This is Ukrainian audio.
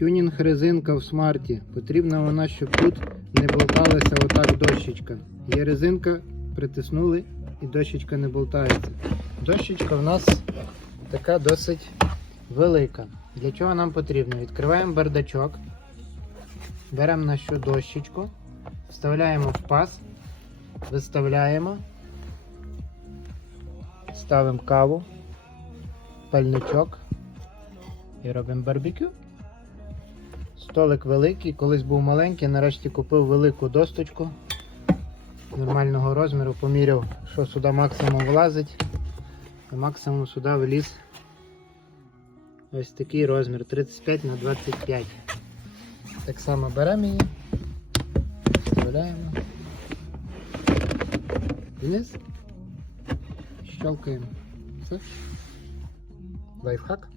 Тюнінг резинка в смарті. Потрібна вона, щоб тут не болталася отак дощечка. Є резинка, притиснули і дощечка не болтається. Дощечка в нас така досить велика. Для чого нам потрібно? Відкриваємо бардачок, беремо нашу дощечку, вставляємо в паз, виставляємо, ставимо каву, пальничок і робимо барбекю. Столик великий, колись був маленький, нарешті купив велику досточку нормального розміру, поміряв, що сюди максимум влазить. І максимум сюди вліз ось такий розмір 35 на 25. Так само беремо її, вставляємо вниз, щелкаємо. Все. Лайфхак.